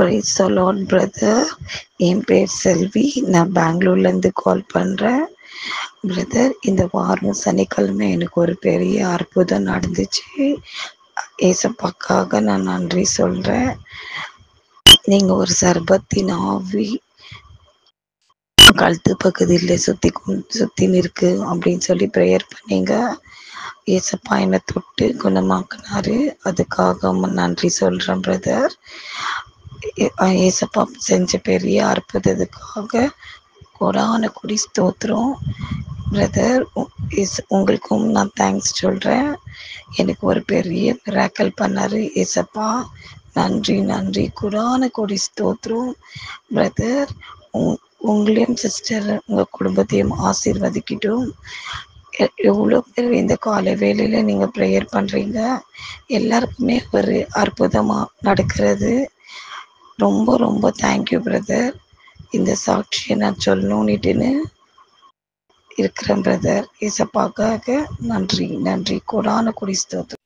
Price the lord brother. என் பேர் செல்வி. நான் பெங்களூர்லேருந்து கால் பண்ணுறேன். பிரதர், இந்த வாரம் சனிக்கிழமை எனக்கு ஒரு பெரிய அற்புதம் நடந்துச்சு. ஏசப்பாக்காக நான் நன்றி சொல்கிறேன். நீங்கள் ஒரு சர்பத்தின் ஆவி கழுத்து பகுதியில் சுற்றி நிற்கு அப்படின்னு சொல்லி ப்ரேயர் பண்ணீங்க. ஏசப்பா என்னை தொட்டு குணமாக்குனாரு. அதுக்காக நன்றி சொல்கிறேன் பிரதர். ஏசப்பா செஞ்ச பெரிய அற்புதத்துக்காக கோடான கொடி ஸ்தோத்திரம் பிரதர். உங்களுக்கும் நான் தேங்க்ஸ் சொல்கிறேன். எனக்கு ஒரு பெரிய மிராக்கல் பண்ணார் ஏசப்பா. நன்றி நன்றி, கோடான கொடி ஸ்தோத்திரம் பிரதர். உங்களையும் சிஸ்டர், உங்கள் குடும்பத்தையும் ஆசீர்வதிக்கிட்டும். எவ்வளோ பேர் இந்த காலை வேளையில் நீங்கள் ப்ரேயர் பண்ணுறீங்க. எல்லாருக்குமே ஒரு அற்புதமாக நடக்கிறது. ரொம்ப ரொம்ப தேங்க்யூ பிரதர். இந்த சாட்சியை நான் சொல்லணுன்னுட்டுன்னு இருக்கிறேன் பிரதர். ஏசப்பாக்காக நன்றி நன்றி, கோடான கொடி ஸ்தோத்திரம்.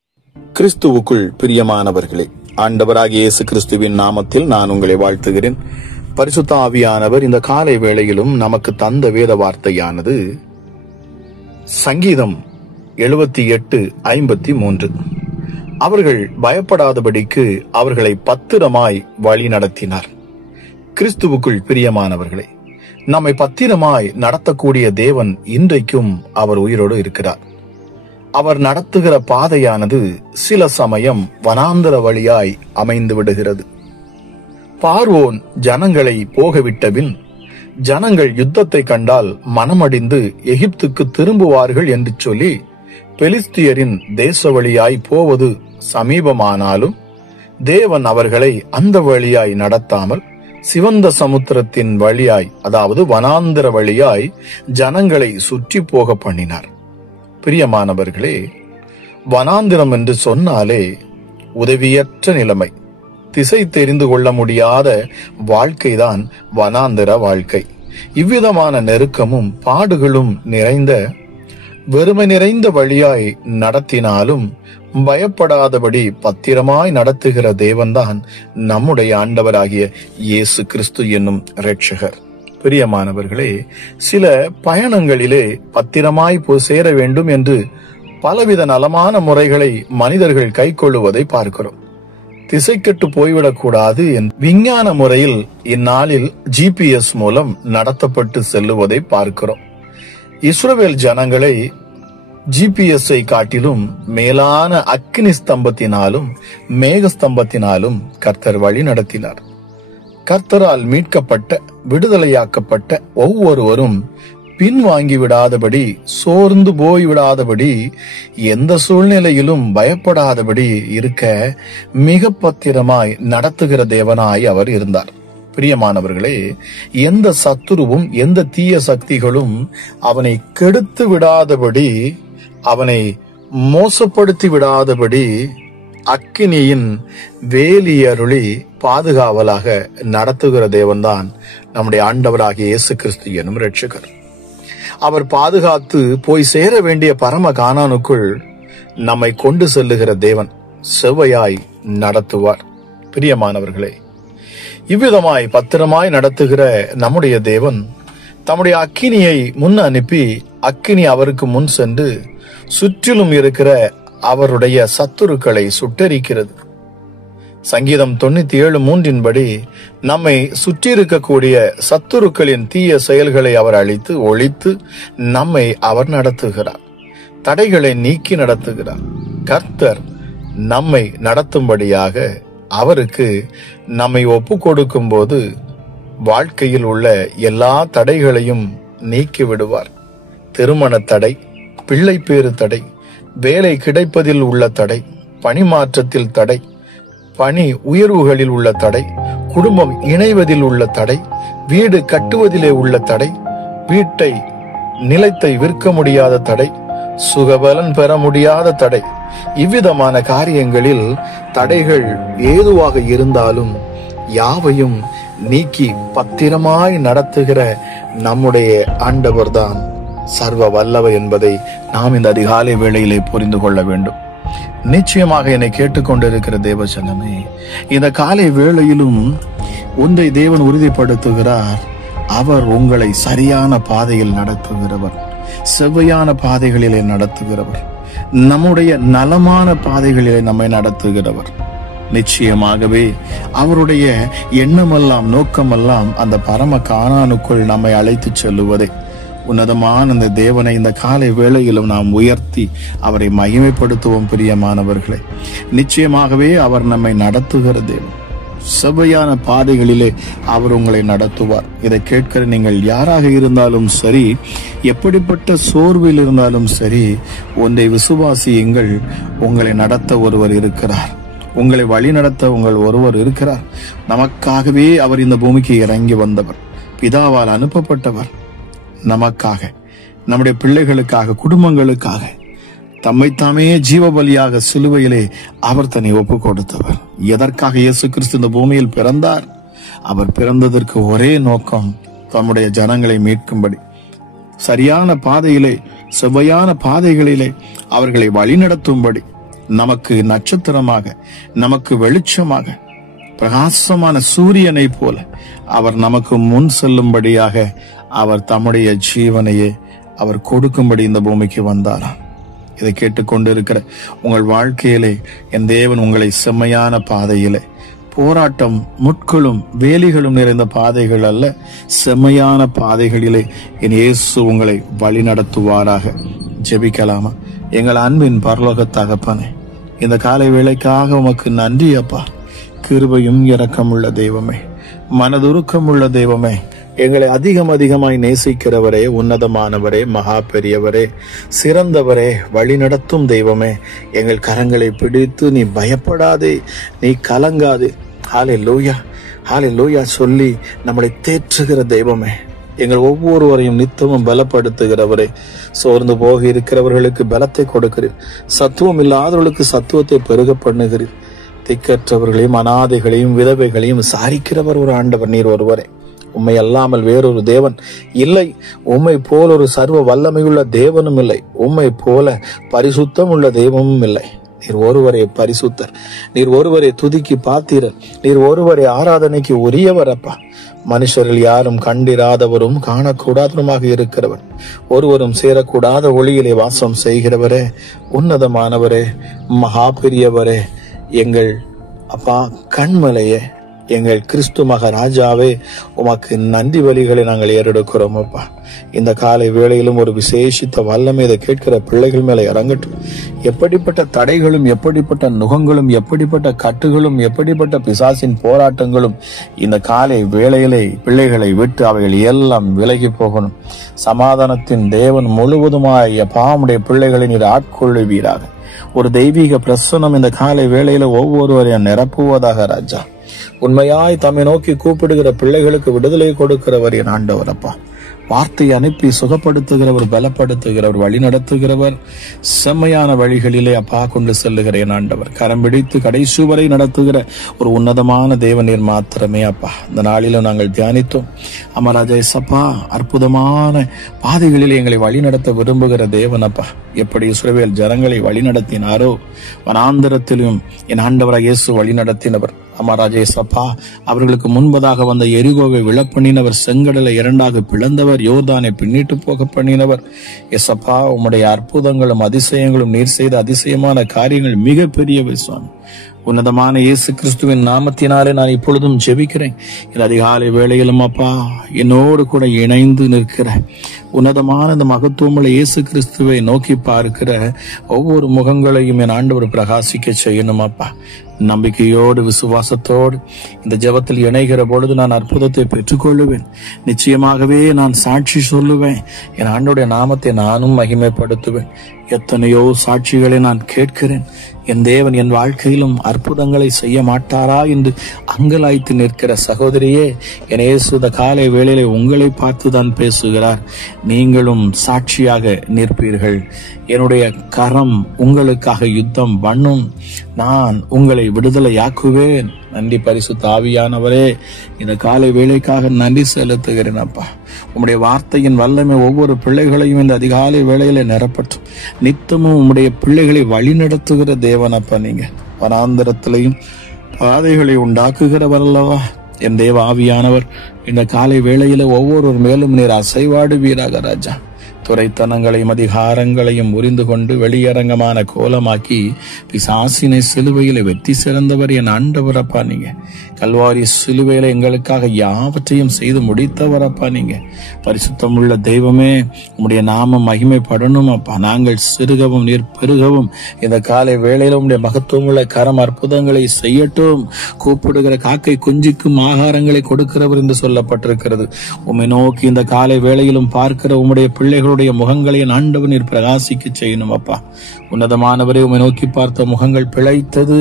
கிறிஸ்துவுக்குள் பிரியமானவர்களே, ஆண்டவராகிய இயேசு கிறிஸ்துவின் நாமத்தில் நான் உங்களை வாழ்த்துகிறேன். பரிசுத்த ஆவியானவர் இந்த காலை வேளையிலும் நமக்கு தந்த வேத வார்த்தையானது சங்கீதம் 78:53. அவர்கள் பயப்படாதபடிக்கு அவர்களை பத்திரமாய் வழி நடத்தினார். கிறிஸ்துவுக்குள் பிரியமானவர்களே, நம்மை பத்திரமாய் நடத்தக்கூடிய தேவன் இன்றைக்கும் அவர் உயிரோடு இருக்கிறார். அவர் நடத்துகிற பாதையானது சில சமயம் வனாந்தர வழியாய் அமைந்து விடுகிறது. பார்வோன் ஜனங்களை போகவிட்டபின் ஜனங்கள் யுத்தத்தை கண்டால் மனமடிந்து எகிப்துக்கு திரும்புவார்கள் என்று சொல்லி பெலிஸ்தியரின் தேச வழியாய் போவது சமீபமானாலும் தேவன் அவர்களை அந்த வழியாய் நடத்தாமல் சிவந்த சமுத்திரத்தின் வழியாய், அதாவது வனாந்தர வழியாய் ஜனங்களை சுற்றி போக பண்ணினார். பிரியமானவர்களே, வனாந்திரம் என்று சொன்னாலே உதவியற்ற நிலைமை, திசை தெரிந்து கொள்ள முடியாத வாழ்க்கைதான் வனாந்திர வாழ்க்கை. இவ்விதமான நெருக்கமும் பாடுகளும் நிறைந்த வெறுமை நிறைந்த வழியாய் நடத்தினாலும் பயப்படாதபடி பத்திரமாய் நடத்துகிற தேவன்தான் நம்முடைய ஆண்டவராகிய இயேசு கிறிஸ்து என்னும் இரட்சகர். பிரியமானவர்களே, சில பயணங்களிலே பத்திரமாய் போய் சேர வேண்டும் என்று பலவித நலமான முறைகளை மனிதர்கள் கைக்கொள்ளுவதை பார்க்கிறோம். திசைக்கெட்டு போய்விடக்கூடாது என்று விஞ்ஞான முறையில் இந்நாளில் GPS மூலம் நடத்தப்பட்டு செல்லுவதை பார்க்கிறோம். இஸ்ரவேல் ஜனங்களை GPS காட்டிலும் மேலான அக்கினி ஸ்தம்பத்தினாலும் மேக ஸ்தம்பத்தினாலும் கர்த்தர் வழி நடத்தினார். கர்த்தரால் மீட்கப்பட்ட விடுதலையாக்கப்பட்ட ஒவ்வொருவரும் பின்வாங்கி விடாதபடி, சோர்ந்து போய்விடாதபடி, எந்த சூழ்நிலையிலும் பயப்படாதபடி இருக்க மிக பத்திரமாய் நடத்துகிற தேவனாய் அவர் இருந்தார். பிரியமானவர்களே, எந்த சத்துருவும் எந்த தீய சக்திகளும் அவனை கெடுத்து விடாதபடி, அவனை மோசப்படுத்தி விடாதபடி அக்கினியின் வேலியருளி பாதுகாவலாக நடத்துகிற தேவன்தான் நம்முடைய ஆண்டவராகிய இயேசு கிறிஸ்து எனும் இரட்சகர். அவர் பாதுகாத்து போய் சேர வேண்டிய பரம கானானுக்குள் நம்மை கொண்டு செல்லுகிற தேவன் செவ்வையாய் நடத்துவார். பிரியமானவர்களே, இவ்விதமாய் பத்திரமாய் நடத்துகிற நம்முடைய தேவன் தம்முடைய அக்கினியை முன் அனுப்பி அக்கினி அவருக்கு முன் சென்று சுற்றிலும் இருக்கிற அவருடைய சத்துருக்களை சுட்டெரிக்கிறது. சங்கீதம் 97:3 நம்மை சுற்றியிருக்கக்கூடிய சத்துருக்களின் தீய செயல்களை அவர் அழித்து ஒழித்து நம்மை அவர் நடத்துகிறார். தடைகளை நீக்கி நடத்துகிறார். கர்த்தர் நம்மை நடத்தும்படியாக அவருக்கு நம்மை ஒப்பு கொடுக்கும் போது வாழ்க்கையில் உள்ள எல்லா தடைகளையும் நீக்கி விடுவார். திருமண தடை, பிள்ளை பேறு தடை, வேலை கிடைப்பதில் உள்ள தடை, பணிமாற்றத்தில் தடை, பணி உயர்வுகளில் உள்ள தடை, குடும்பம் இணைவதில் உள்ள தடை, வீடு கட்டுவதிலே உள்ள தடை, வீட்டை நிலத்தை விற்க முடியாத தடை, சுகபலன் பெற முடியாத தடை, இவ்விதமான காரியங்களில் தடைகள் ஏதுவாக இருந்தாலும் யாவையும் நீக்கி பத்திரமாய் நடத்துகிற நம்முடைய ஆண்டவர்தான் சர்வ வல்லவர் என்பதை நாம் இந்த அதிகாலை வேளையிலே புரிந்து கொள்ள வேண்டும். நிச்சயமாக என்னை கேட்டுக்கொண்டிருக்கிற தேவசனமே, இந்த காலை வேளையிலும் ஒன்றை தேவன் உறுதிப்படுத்துகிறார், அவர் உங்களை சரியான பாதையில் நடத்துகிறவர், செவ்வையான பாதைகளிலே நடத்துகிறவர், நம்முடைய நலமான பாதைகளிலே நம்மை நடத்துகிறவர். நிச்சயமாகவே அவருடைய எண்ணமெல்லாம் நோக்கமெல்லாம் அந்த பரம கானானுக்குள் நம்மை அழைத்து செல்லுவதே. உன்னதமான அந்த தேவனை இந்த காலை வேளையிலும் நாம் உயர்த்தி அவரை மகிமைப்படுத்துவோம். பிரியமானவர்களே, நிச்சயமாகவே அவர் நம்மை நடத்துகிற தேவன். செவ்வையான பாதைகளிலே அவர் உங்களை நடத்துவார். இதை கேட்கிற நீங்கள் யாராக இருந்தாலும் சரி, எப்படிப்பட்ட சோர்வில் இருந்தாலும் சரி, ஒன்றை விசுவாசியுங்கள், உங்களை நடத்த ஒருவர் இருக்கிறார், உங்களை வழி நடத்த உங்கள் ஒருவர் இருக்கிறார். நமக்காகவே அவர் இந்த பூமிக்கு இறங்கி வந்தவர், பிதாவால் அனுப்பப்பட்டவர். நமக்காக, நம்முடைய பிள்ளைகளுக்காக, குடும்பங்களுக்காக தம்மைத்தாமே ஜீவ பலியாக சிலுவையிலே அவர் தன்னை ஒப்பு கொடுத்தவர். எதற்காக இயேசு கிறிஸ்து இந்த பூமியில் பிறந்தார்? அவர் பிறந்ததற்கு ஒரே நோக்கம், தம்முடைய ஜனங்களை மீட்கும்படி, சரியான பாதையிலே, செவ்வையான பாதைகளிலே அவர்களை வழிநடத்தும்படி, நமக்கு நட்சத்திரமாக, நமக்கு வெளிச்சமாக, பிரகாசமான சூரியனை போல அவர் நமக்கு முன் செல்லும்படியாக அவர் தம்முடைய ஜீவனையே அவர் கொடுக்கும்படி இந்த பூமிக்கு வந்தாராம். இதை கேட்டுக்கொண்டிருக்கிற உங்கள் வாழ்க்கையிலே என் தேவன் உங்களை செம்மையான பாதையிலே, போராட்டம், முட்களும் வேலிகளும் நிறைந்த பாதைகள் அல்ல, செம்மையான பாதைகளிலே என் இயேசு உங்களை வழி நடத்துவாராக. ஜெபிக்கலாமா? எங்கள் அன்பின் பரலோக தகப்பனே, இந்த காலை வேளைக்காக உமக்கு நன்றி அப்பா. கிருபையும் இரக்கமுள்ள தெய்வமே, மனதுருக்கமுள்ள தெய்வமே, எங்களை அதிகமாய் நேசிக்கிறவரே, உன்னதமானவரே, மகா பெரியவரே, சிறந்தவரே, வழி நடத்தும் தெய்வமே, எங்கள் கரங்களை பிடித்து நீ பயப்படாதே, நீ கலங்காதே, ஹல்லேலூயா ஹல்லேலூயா சொல்லி நம்மளை தேற்றுகிற தெய்வமே, எங்கள் ஒவ்வொருவரையும் நித்தமும் பலப்படுத்துகிறவரே, சோர்ந்து போக இருக்கிறவர்களுக்கு பலத்தை கொடுக்கிறீர், சத்துவம் இல்லாதவர்களுக்கு சத்துவத்தை பெருக பண்ணுகிறீர், திக்கற்றவர்களையும் அனாதைகளையும் விதவைகளையும் விசாரிக்கிறவர் ஒரு ஆண்டவர் நீர் ஒருவரே. உம்மை அல்லாமல் வேறொரு தேவன் இல்லை. உம்மை போல ஒரு சர்வ வல்லமையுள்ள தேவனும் இல்லை. உம்மை போல பரிசுத்தம் உள்ள தெய்வமும் இல்லை. நீர் ஒருவரே பரிசுத்தர், நீர் ஒருவரே துதிக்கு பாத்திரர், நீர் ஒருவரே ஆராதனைக்கு உரியவர் அப்பா. மனுஷர்கள் யாரும் கண்டிராதவரும் காணக்கூடாதவருமாக இருக்கிறவர், ஒருவரும் சேரக்கூடாத ஒளியிலே வாசம் செய்கிறவரே, உன்னதமானவரே, மகா பெரியவரே, எங்கள் அப்பா கண்மலையே, எங்கள் கிறிஸ்து மகாராஜாவே, உமக்கு நன்றி வலிகளை நாங்கள் ஏறெடுக்கிறோம் அப்பா. இந்த காலை வேளையிலும் ஒரு விசேஷித்த வல்லமை இதை கேட்கிற பிள்ளைகள் மேலே இறங்கட்டும். எப்படிப்பட்ட தடைகளும், எப்படிப்பட்ட நுகங்களும், எப்படிப்பட்ட கட்டுகளும், எப்படிப்பட்ட பிசாசின் போராட்டங்களும் இந்த காலை வேளையிலே பிள்ளைகளை விட்டு அவைகள் எல்லாம் விலகி போகணும். சமாதானத்தின் தேவன் முழுவதுமாய் பாவமுடைய பிள்ளைகளை நீர் ஆட்கொள்ளுவீராக. ஒரு தெய்வீக பிரசன்னம் இந்த காலை வேளையில ஒவ்வொருவரையும் நிரப்புவதாக ராஜா. உண்மையாய் தம்மை நோக்கி கூப்பிடுகிற பிள்ளைகளுக்கு விடுதலை கொடுக்கிறவர் என் ஆண்டவர் அப்பா. வார்த்தை அனுப்பி சுகப்படுத்துகிறவர், பலப்படுத்துகிறவர், வழி நடத்துகிறவர், செம்மையான வழிகளிலே அப்பா கொண்டு செல்லுகிற என் ஆண்டவர். கரம் பிடித்து கடைசி வரை நடத்துகிற ஒரு உன்னதமான தேவநீர் மாத்திரமே அப்பா. இந்த நாளிலும் நாங்கள் தியானித்தோம். அமராஜா இயேசப்பா, அற்புதமான பாதைகளில் எங்களை வழி நடத்த விரும்புகிற தேவன் அப்பா. எப்படி இஸ்ரவேல் ஜனங்களை வழி நடத்தினாரோ, வனாந்தரத்திலும் என் ஆண்டவராக இயேசு வழி நடத்தினவர். அமராஜா இயேசப்பா, அவர்களுக்கு முன்பதாக வந்த எரிகோவை விழப்பண்ணினவர், செங்கடலை இரண்டாக பிளந்தவர், யோர்தானை பின்னிட்டு போக பண்ணினவர். இயேசப்பா, உம்முடைய அற்புதங்களும் அதிசயங்களும், நீர் செய்த அதிசயமான காரியங்கள் மிக பெரியவை சுவாமி. உன்னதமான இயேசு கிறிஸ்துவின் நாமத்தினாலே நான் இப்பொழுதும் ஜெபிக்கிறேன். இந்த அதிகாலை வேளையிலும் அப்பா என்னோடு கூட இணைந்து நிற்கிற உன்னதமான இந்த மகத்துவமுள்ள இயேசு கிறிஸ்துவை நோக்கி பார்க்கிற ஒவ்வொரு முகங்களையும் என் ஆண்டவர் பிரகாசிக்க செய்யணும் அப்பா. நம்பிக்கையோடு, விசுவாசத்தோடு இந்த ஜெபத்தில் இணைகிற பொழுது நான் அற்புதத்தை பெற்றுக்கொள்ளுவேன். நிச்சயமாகவே நான் சாட்சி சொல்லுவேன். என் ஆண்டோடைய நாமத்தை நானும் மகிமைப்படுத்துவேன். எத்தனையோ சாட்சிகளை நான் கேட்கிறேன். என் தேவன் என் வாழ்க்கையிலும் அற்புதங்களை செய்ய மாட்டாரா என்று அங்கலாய்த்து நிற்கிற சகோதரியே, என் இயேசு இந்த காலை வேளையிலே உங்களை பார்த்துதான் பேசுகிறார். நீங்களும் சாட்சியாக நிற்பீர்கள். என்னுடைய கரம் உங்களுக்காக யுத்தம் பண்ணும். நான் உங்களை விடுதலையாக்குவேன். நன்றி பரிசுத்த ஆவியானவரே, இந்த காலை வேளைக்காக நன்றி செலுத்துகிறேன் அப்பா. உம்முடைய வார்த்தையின் வல்லமை ஒவ்வொரு பிள்ளைகளையும் இந்த அதிகாலை வேளையில நிரப்பட்டும். நித்தமும் உம்முடைய பிள்ளைகளை வழி நடத்துகிற தேவன் அப்பா. நீங்க வனாந்தரத்திலையும் பாதைகளை உண்டாக்குகிறவர் அல்லவா. என் தேவ ஆவியானவர் இந்த காலை வேளையில ஒவ்வொரு மேலும் நீர் அசைவாடுவீராக ராஜா. துரைத்தனங்களையும் அதிகாரங்களையும் உரிந்து கொண்டு வெளியரங்கமான கோலமாக்கி பிசாசினை சிலுவையில வெற்றி சிறந்தவர் என் ஆண்டவரப்பா நீங்க. கல்வாரி சிலுவையில எங்களுக்காக யாவற்றையும் செய்து முடித்தவரப்பா நீங்க. பரிசுத்தம் உள்ள தெய்வமே, உம்முடைய நாமம் மகிமைப்படணும் அப்பா. நாங்கள் சிறுகவும் நீர் பெருகவும் இந்த காலை வேளையில உம்முடைய மகத்துவம் உள்ள கரம் அற்புதங்களை செய்யட்டும். கூப்பிடுகிற காக்கை குஞ்சுக்கும் ஆகாரங்களை கொடுக்கிறவர் என்று சொல்லப்பட்டிருக்கிறது. உம்மை நோக்கி இந்த காலை வேளையிலும் பார்க்கிற உம்முடைய பிள்ளைகளுடைய முகங்களை ஆண்டவர் நீர் பிரகாசிக்க செய்யணும் அப்பா. உன்னதமானவரை உம்மை நோக்கி பார்த்த முகங்கள் பிழைத்தது,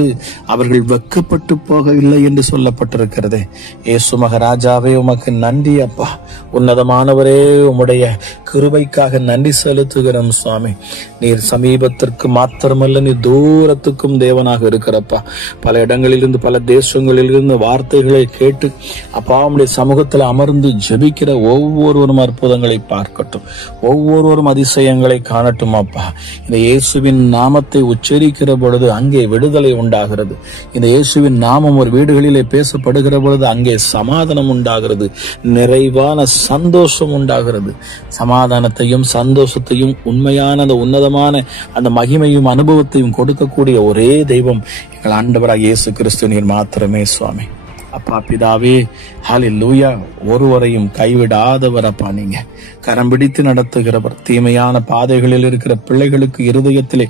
அவர்கள் வெக்கப்பட்டு போகவில்லை என்று சொல்லப்பட்டிருக்கிறது. இயேசு மகராஜாவே உமக்கு நன்றி அப்பா. உன்னதமானவரே உம்முடைய கிருபைக்காக நன்றி செலுத்துகிறோம் சுவாமி. நீர் சமீபத்திற்கு மாத்திரமல்ல, நீர் தூரத்துக்கும் தேவனாக இருக்கிறப்பா. பல இடங்களிலிருந்து பல தேசங்களிலிருந்து வார்த்தைகளை கேட்டு அப்பா உம்முடைய சமூகத்தில் அமர்ந்து ஜெபிக்கிற ஒவ்வொருவரும் அற்புதங்களை பார்க்கட்டும், ஒவ்வொருவரும் அதிசயங்களை காணட்டும் அப்பா. இந்த இயேசுவின் நாமத்தை உச்சரிக்கிற பொழுது அங்கே விடுதலை உண்டாகிறது. இந்த இயேசுவின் நாமம் ஒரு வீடுகளிலே பேசப்படுகிற பொழுது அங்கே சமாதானம் உண்டாகிறது, நிறைவான சந்தோஷம் உண்டாகிறது. சமாதானத்தையும் சந்தோஷத்தையும் உண்மையான அந்த உன்னதமான அந்த மகிமையும் அனுபவத்தையும் கொடுக்கக்கூடிய ஒரே தெய்வம் எங்கள் ஆண்டவராக இயேசு கிறிஸ்து நீர் மாத்திரமே சுவாமி. அப்பா பிதாவே, ஹல்லேலூயா. ஒருவரையும் கைவிடாதவர் அப்பா நீங்க. கரம் பிடித்து நடத்துகிறவர். தீமையான பாதைகளில் இருக்கிற பிள்ளைகளுக்கு இருதயத்திலே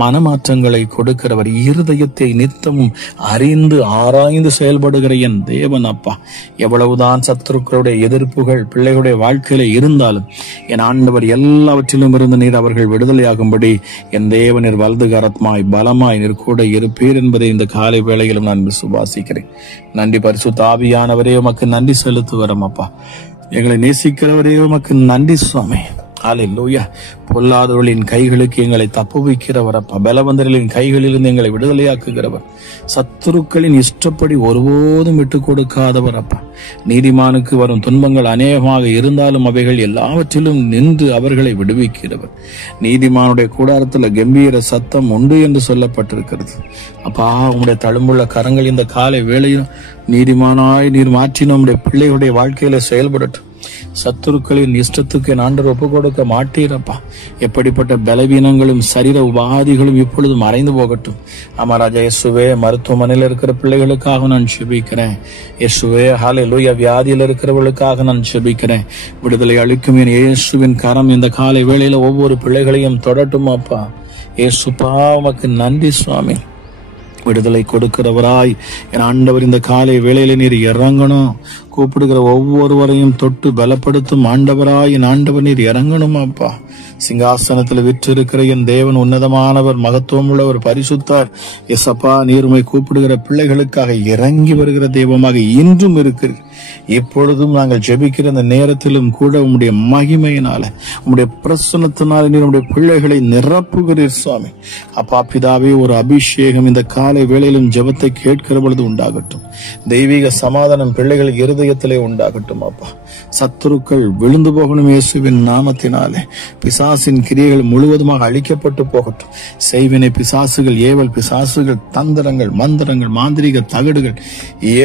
மனமாற்றங்களை கொடுக்கிறவர். இருதயத்தை நித்தமும் அறிந்து ஆராய்ந்து செயல்படுகிற என் தேவன் அப்பா. எவ்வளவுதான் சத்துருக்களுடைய எதிர்ப்புகள் பிள்ளைகளுடைய வாழ்க்கையில இருந்தாலும் என் ஆண்டவர் எல்லாவற்றிலும் இருந்து நீர் அவர்கள் விடுதலையாகும்படி என் தேவனின் வலது கரத்மாய் பலமாய் நீர் கூட இருப்பீர் என்பதை இந்த காலை வேளையிலும் நான் விசுவாசிக்கிறேன். நன்றி பரிசுத்த ஆவியானவரே, உமக்கு நன்றி செலுத்துகிறோம் அப்பா. எங்களை நேசிக்கிறவரே உமக்கு நன்றி சுவாமி. ஹல்லேலூயா. பொல்லாதவர்களின் கைகளுக்கு எங்களை தப்புவிக்கிறவர் அப்பா. பலவந்தர்களின் கைகளிலிருந்து எங்களை விடுதலையாக்குகிறவர். சத்துருக்களின் இஷ்டப்படி ஒருபோதும் விட்டுக் கொடுக்காதவர் அப்பா. நீதிமானுக்கு வரும் துன்பங்கள் அநேகமாக இருந்தாலும் அவைகள் எல்லாவற்றிலும் நின்று அவர்களை விடுவிக்கிறவர். நீதிமானுடைய கூடாரத்தில் கம்பீர சத்தம் உண்டு என்று சொல்லப்பட்டிருக்கிறது. அப்பா உம்முடைய தழும்புள்ள கரங்கள் இந்த காலை வேளையும் நீதிமானாய் நீர் மாற்றின உம்முடைய பிள்ளைகளுடைய வாழ்க்கையில செயல்படட்டும். சத்துருக்களின் இஷ்டத்துக்கு ஆண்டவர் ஒப்பு கொடுக்க மாட்டீரப்பா. எப்படிப்பட்ட பலவீனங்களும் சரீர உபாதிகளும் இப்பொழுது மறைந்து போகட்டும். அமராஜா இயேசுவே, மருத்துவமனையில் இருக்கிற பிள்ளைகளுக்காக நான் ஜெபிக்கிறேன். இயேசுவே ஹல்லேலூயா. வியாதியில் இருக்கிறவர்களுக்காக நான் ஜெபிக்கிறேன். விடுதலை அளிக்கும் என் இயேசுவின் கரம் இந்த காலை வேளையில ஒவ்வொரு பிள்ளைகளையும் தொடட்டும் அப்பா. இயேசுப்பா உமக்கு நன்றி சுவாமி. விடுதலை கொடுக்கிறவராய் என் ஆண்டவர் இந்த காலை வேளையில நீர் இறங்கணும். கூப்பிடுகிற ஒவ்வொருவரையும் தொட்டு பலப்படுத்தும் ஆண்டவராய் என் ஆண்டவர் நீர் இறங்கணும் அப்பா. சிங்காசனத்தில் விற்றிருக்கிற என் தேவன் உன்னதமானவர், மகத்துவம் உள்ளவர், பரிசுத்தார். எஸ் அப்பா, நீருமை கூப்பிடுகிற பிள்ளைகளுக்காக இறங்கி வருகிற தெய்வமாக இன்றும் இருக்கிறீர். இப்பொழுதும் நாங்கள் ஜெபிக்கிற அந்த நேரத்திலும் கூட உம்முடைய மகிமையினால உம்முடைய பிரசன்னத்தினால நீர் உம்முடைய பிள்ளைகளை நிரப்புகிறீர் சுவாமி. அப்பா பிதாவே, ஒரு அபிஷேகம் இந்த காலை வேளையிலும் ஜெபத்தை கேட்கிற பொழுது உண்டாகட்டும். தெய்வீக சமாதானம் பிள்ளைகள் இருதயத்திலே உண்டாகட்டும் அப்பா. சத்துருக்கள் விழுந்து போகணும் இயேசுவின் நாமத்தினாலே. பிசாசின் கிரியைகள் முழுவதுமாக அழிக்கப்பட்டு போகட்டும். செய்வினை பிசாசுகள், ஏவல் பிசாசுகள், தந்திரங்கள், மந்திரங்கள், மாந்திரிக தகடுகள்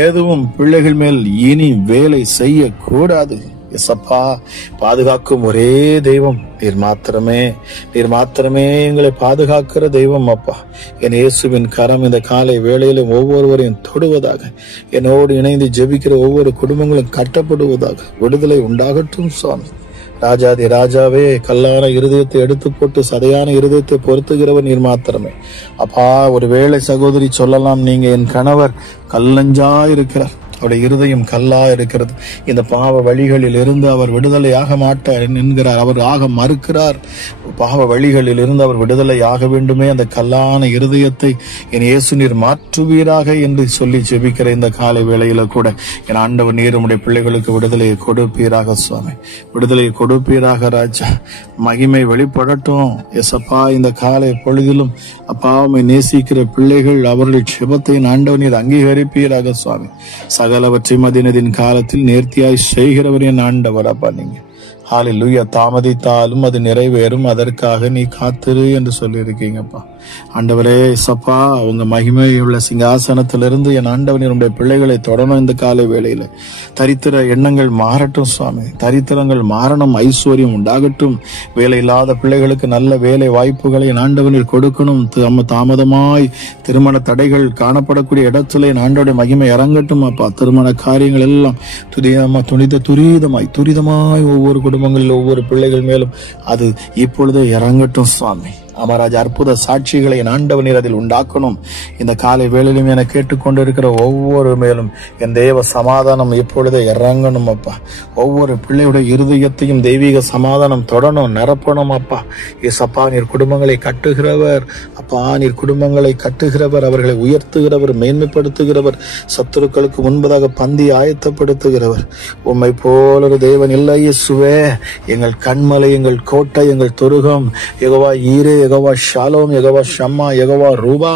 எதுவும் பிள்ளைகள் மேல் இனி வேலை செய்ய கூடாது. எசப்பா, பாதுகாக்கும் ஒரே தெய்வம் நீர் மாத்திரமே. நீர் மாத்திரமே எங்களை பாதுகாக்கிற தெய்வம் அப்பா. என் இயேசுவின் கரம் இந்த காலை வேளையிலும் ஒவ்வொருவரையும் தொடுவதாக. என்னோடு இணைந்து ஜெபிக்கிற ஒவ்வொரு குடும்பங்களும் கட்டப்படுவதாக. விடுதலை உண்டாகட்டும் சுவாமி. ராஜாதி ராஜாவே, கல்லான இருதயத்தை எடுத்து போட்டு சதையான இருதயத்தை பொருத்துகிறவர் நீர் மாத்திரமே அப்பா. ஒருவேளை சகோதரி சொல்லலாம், நீங்க என் கணவர் கல்லஞ்சா இருக்கிறார், அவருடைய இருதயம் கல்லா இருக்கிறது, இந்த பாவ வழிகளில் இருந்து அவர் விடுதலை ஆக மாட்டார் என்கிறார். அவர் ஆக மறுக்கிறார். பாவ வழிகளில் இருந்து அவர் விடுதலை ஆக வேண்டுமே. அந்த கல்லான இருதயத்தை என் இயேசு நீர் மாற்றுவீராக என்று சொல்லி ஜெபிக்கிற இந்த காலை வேளையில கூட என் ஆண்டவர் நீர் உம்முடைய பிள்ளைகளுக்கு விடுதலையை கொடுப்பீராக சுவாமி. விடுதலையை கொடுப்பீராக ராஜா. மகிமை வெளிப்படட்டும் எசப்பா. இந்த காலை பொழுதிலும் அப்பா உம்மை நேசிக்கிற பிள்ளைகள் அவர்கள் ஜெபத்தை ஆண்டவர் நீர் அங்கீகரிப்பீராக சுவாமி. சகலவற்றையும் அதினதின் காலத்தில் நேர்த்தியாய் செய்கிறவர் என் ஆண்டவர் அப்பா நீங்க. ஹல்லேலூயா. தாமதித்தாலும் அது நிறைவேறும், அதற்காக நீ காத்திரு என்று சொல்லி இருக்கீங்கப்பா. ஆண்டவரே சப்பா, உங்க மகிமையுள்ள சிங்காசனத்திலிருந்து என் ஆண்டவன் என்னுடைய பிள்ளைகளை தொடரும். இந்த காலை வேளையில தரித்திர எண்ணங்கள் மாறட்டும் சுவாமி, தரித்திரங்கள் மாறணும், ஐஸ்வர்யம் உண்டாகட்டும். வேலை இல்லாத பிள்ளைகளுக்கு நல்ல வேலை வாய்ப்புகளை என் ஆண்டவனில் கொடுக்கணும். தாமதமாய் திருமண தடைகள் காணப்படக்கூடிய இடத்துல என் ஆண்டோடைய மகிமை இறங்கட்டும் அப்பா. திருமண காரியங்கள் எல்லாம் துரிதமாய் ஒவ்வொரு குடும்பங்களில் ஒவ்வொரு பிள்ளைகள் மேலும் அது இப்பொழுதே இறங்கட்டும் சுவாமி. அமராஜ் அற்புத சாட்சிகளை என் ஆண்டவனீர் அதில் உண்டாக்கணும். இந்த காலை வேளையிலும் என கேட்டுக்கொண்டிருக்கிற ஒவ்வொரு மேலும் என் தேவ சமாதானம் இப்பொழுதே இறங்கணும் அப்பா. ஒவ்வொரு பிள்ளையுடைய இருதயத்தையும் தெய்வீக சமாதானம் தொடணும், நிரப்பணும் அப்பா. ஏசப்பா, நீர் குடும்பங்களை கட்டுகிறவர் அப்பா, நீர் குடும்பங்களை கட்டுகிறவர், அவர்களை உயர்த்துகிறவர், மேன்மைப்படுத்துகிறவர், சத்துருக்களுக்கு முன்பதாக பந்தி ஆயத்தப்படுத்துகிறவர். உம்மை போல ஒரு தேவன் இல்லை இயேசுவே. எங்கள் கண்மலை, எங்கள் கோட்டை, எங்கள் துருகம், யெகோவா ஈரே, யெகோவா ஷாலோம், யெகோவா ஷம்மா, யெகோவா ரூபா,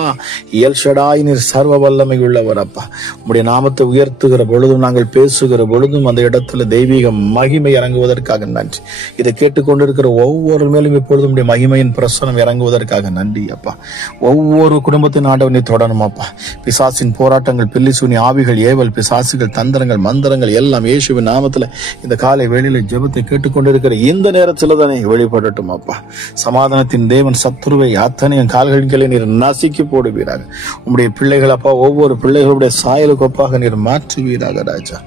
எல் ஷடாய், நீர் சர்வ வல்லமை உள்ளவர் அப்பா. உம்முடைய நாமத்தை உயர்த்துகிற பொழுதும், நாங்கள் பேசுகிற பொழுதும் அந்த இடத்துல தெய்வீக மகிமை இறங்குவதற்காக நன்றி. இதை கேட்டுக்கொண்டிருக்கிற ஒவ்வொரு மேலும் இப்பொழுது உம்முடைய மகிமையின் பிரசனம் இறங்குவதற்காக நன்றி அப்பா. ஒவ்வொரு குடும்பத்தின் ஆண்டவனை தொடரும் அப்பா. பிசாசின் போராட்டங்கள், பில்லிசூனி ஆவிகள், ஏவல் பிசாசுகள், தந்திரங்கள், மந்திரங்கள் எல்லாம் இயேசுவின் நாமத்துல இந்த காலை வேளையில ஜெபத்தை கேட்டுக்கொண்டிருக்கிற இந்த நேரத்துல தானே வெளிப்படட்டும் அப்பா. சமாதானத்தின் தேவன் சத்துருவை அத்தனையும் கால்களின் கீழே நீர் நசுக்கி போடுவீராக. உம்முடைய பிள்ளைகள் அப்பா, ஒவ்வொரு பிள்ளைகளுடைய சாயலுக்கு ஒப்பாக நீர் மாற்றுவீராக ராஜா.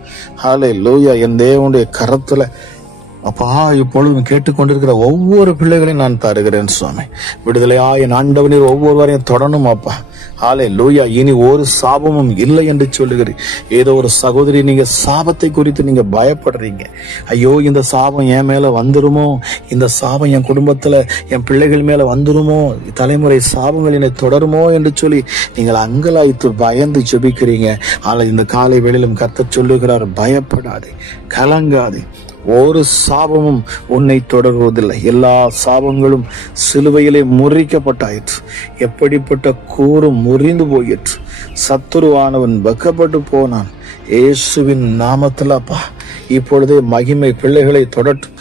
ஹல்லேலூயா. என் தேவனுடைய கரத்துல அப்பா இப்பொழுதும் கேட்டுக்கொண்டிருக்கிற ஒவ்வொரு பிள்ளைகளையும் நான் தருகிறேன் சுவாமி. விடுதலையா என் ஆண்டவனீர் ஒவ்வொருவரையும் தொடணும் அப்பா. ஹல்லேலூயா. இனி ஒரு சாபமும் இல்லை என்று சொல்லுகிறேன். ஏதோ ஒரு சகோதரி, நீங்க சாபத்தை குறித்து நீங்க பயப்படுறீங்க. ஐயோ, இந்த சாபம் என் மேல வந்துருமோ, இந்த சாபம் என் குடும்பத்துல என் பிள்ளைகள் மேல வந்துருமோ, தலைமுறை சாபங்கள் என்னை தொடருமோ என்று சொல்லி நீங்கள் அங்கலாய்த்து பயந்து ஜெபிக்கிறீங்க. ஆனால் இந்த காலை வேளையிலும் கர்த்தர் சொல்லுகிறார், பயப்படாதே, கலங்காதே, ஒரு சாபமும் உன்னை தொடர்வதில்லை. எல்லா சாபங்களும் சிலுவையிலே முறிக்கப்பட்டாயிற்று. எப்படிப்பட்ட கூறும் முறிந்து போயிற்று. சத்துருவானவன் வெக்கப்பட்டு போனான். இயேசுவின் நாமத்தில் அப்பா இப்பொழுதே மகிமை பிள்ளைகளை தொடட்டும்.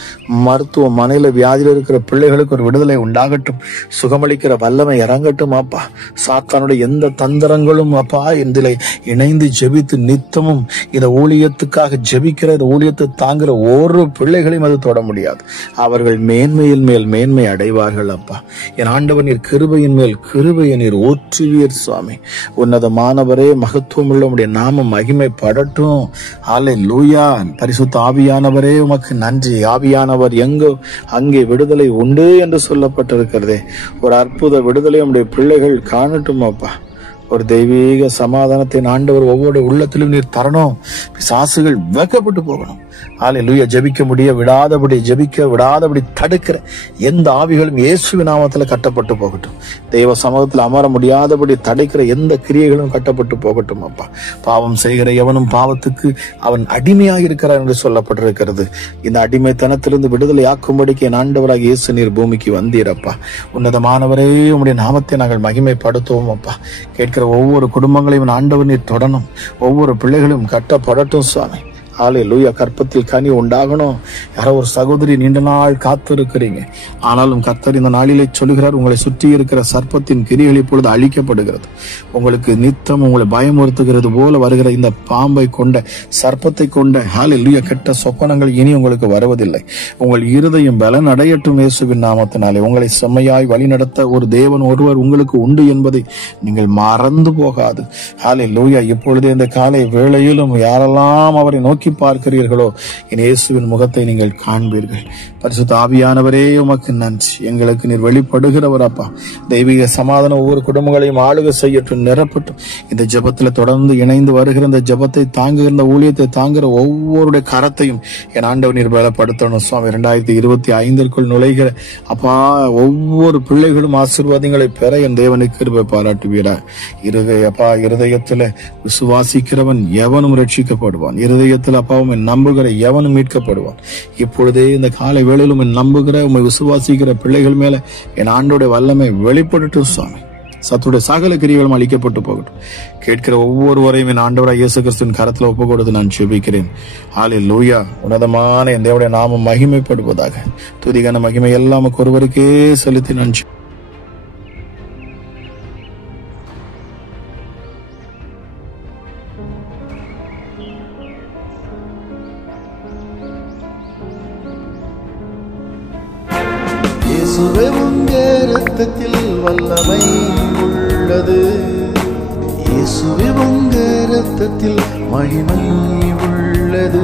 மருத்துவமனையில வியாதியில் இருக்கிற பிள்ளைகளுக்கு ஒரு விடுதலை உண்டாகட்டும். சுகமளிக்கிற வல்லமை இறங்கட்டும் அப்பா. சாத்தானுடைய எந்த தந்திரங்களும் அப்பா இதில் இணைந்து ஜெபித்து நித்தமும் இந்த ஊழியத்துக்காக ஜெபிக்கிற, இந்த ஊழியத்தை தாங்குகிற ஒரு பிள்ளைகளையும் அது தொட முடியாது. அவர்கள் மேன்மையில் மேல் மேன்மை அடைவார்கள் அப்பா. என் ஆண்டவன் நீர் கிருபையின் மேல் கிருபையை நீர் ஊற்றுவீர் சுவாமி. உன்னதமானவரே, மகத்துவம் உள்ள உம்முடைய நாமம் மகிமைப்படட்டும். ஹல்லேலூயா. பரிசுத்த ஆவியானவரே, உமக்கு நன்றி. ஆவியானவர் எங்கோ அங்கே விடுதலை உண்டு என்று சொல்லப்பட்டிருக்கிறதே. ஒரு அற்புத விடுதலை உம்முடைய பிள்ளைகள் காணட்டும் அப்பா. ஒரு தெய்வீக சமாதானத்தை ஆண்டவர் ஒவ்வொரு உள்ளத்திலும் நீர் தரணும். பிசாசுகள் வெக்கப்பட்டு போகணும். ஹல்லேலூயா. ஜெபிக்க விடாதபடி தடுக்கிற எந்த ஆவிகளும் இயேசுவின் நாமத்துல கட்டப்பட்டு போகட்டும். தெய்வ சமூகத்தில் அமர முடியாதபடி தடுக்கிற எந்த கிரியைகளும் கட்டப்பட்டு போகட்டும் அப்பா. பாவம் செய்கிற எவனும் பாவத்துக்கு அவன் அடிமையாக இருக்கிறார் என்று சொல்லப்பட்டிருக்கிறது. இந்த அடிமைத்தனத்திலிருந்து விடுதலை ஆக்கும்படிக்கு என் ஆண்டவராக இயேசு நீர் பூமிக்கு வந்தீரப்பா. உன்னதமானவரே, உம்முடைய நாமத்தை நாங்கள் மகிமைப்படுத்துவோம் அப்பா. கேட்கிற ஒவ்வொரு குடும்பங்களையும் ஆண்டவர் நீர் தொடணும். ஒவ்வொரு பிள்ளைகளும் கட்டப்படட்டும் சுவாமி. ஹல்லேலூயா. கற்பத்தில் கனி உண்டாகணும். யாரோ ஒரு சகோதரி நீண்ட நாள் காத்திருக்கிறீங்க. ஆனாலும் கர்த்தர் இந்த நாளிலே சொல்லுகிறார், உங்களை சுற்றி இருக்கிற சர்ப்பத்தின் கிரிகள் இப்பொழுது அழிக்கப்படுகிறது. உங்களுக்கு நித்தம் உங்களை பயமுறுத்துகிறது போல வருகிற இந்த பாம்பை கொண்ட, சர்ப்பத்தை கொண்ட ஹல்லேலூயா கெட்ட சொப்பனங்கள் இனி உங்களுக்கு வருவதில்லை. உங்கள் இருதயம் பலன் அடையட்டும் இயேசுவின் நாமத்தினாலே. உங்களை செம்மையாய் வழிநடத்த ஒரு தேவன் ஒருவர் உங்களுக்கு உண்டு என்பதை நீங்கள் மறந்து போகாது. ஹல்லேலூயா. இப்பொழுதே இந்த காலை வேளையிலும் யாரெல்லாம் அவரை நோக்கி பார்க்கிறீர்களோ, என் இயேசுவின் முகத்தை நீங்கள் காண்பீர்கள். பரிசுத்த ஆவியானவரே, உமக்கு நன்றி. எங்களுக்கு நீர் வெளிப்படுகிறவர் அப்பா. தெய்வீக சமாதானம் ஒவ்வொரு குடும்பங்களையும் ஆளுகை செய்யட்டும், நிரப்பட்டும். இந்த ஜெபத்துல தொடர்ந்து இணைந்து வருகிற, இந்த ஜெபத்தை தாங்குகிற, இந்த ஊழியத்தை தாங்குகிற ஒவ்வொருடைய கரத்தையும் என் ஆண்டவர் நீர் பலப்படுத்தணும் சுவாமி. 2025 நுழைகிற அப்பா ஒவ்வொரு பிள்ளைகளும் ஆசீர்வாதங்களை பெற என் தேவனுக்கு கிருபை பாராட்டுவீரா. இருதயத்துல விசுவாசிக்கிறவன் எவனும் ரட்சிக்கப்படுவான். இருதயத்தில் அப்பாவும் நம்புகிற எவனும் மீட்கப்படுவான். இப்பொழுதே இந்த காலை வேளையிலும் நம்புகிற, உம்மை விசுவாசிக்கிற பிள்ளைகள் மேல என் ஆண்டோட வல்லமை வெளிப்படட்டும் சுவாமி. சத்துடைய சகல கிரியைகளும் அழிக்கப்பட்டு போகட்டும். கேட்கிற ஒவ்வொருவரையும் என் ஆண்டவராய் இயேசு கிறிஸ்துவின் கரத்துல ஒப்பு கொடுத்து நான் ஜெபிக்கிறேன். ஹல்லேலூயா. உன்னதமான என் தேவனுடைய நாமம் மகிமைப்படுவதாக. துதிகான மகிமை எல்லாம் ஒருவருக்கே செலுத்தி நான் இயேசுவே உங்க இரத்தத்தில் வல்லமை உள்ளது. இயேசுவே உங்க இரத்தத்தில் மகிமை உள்ளது.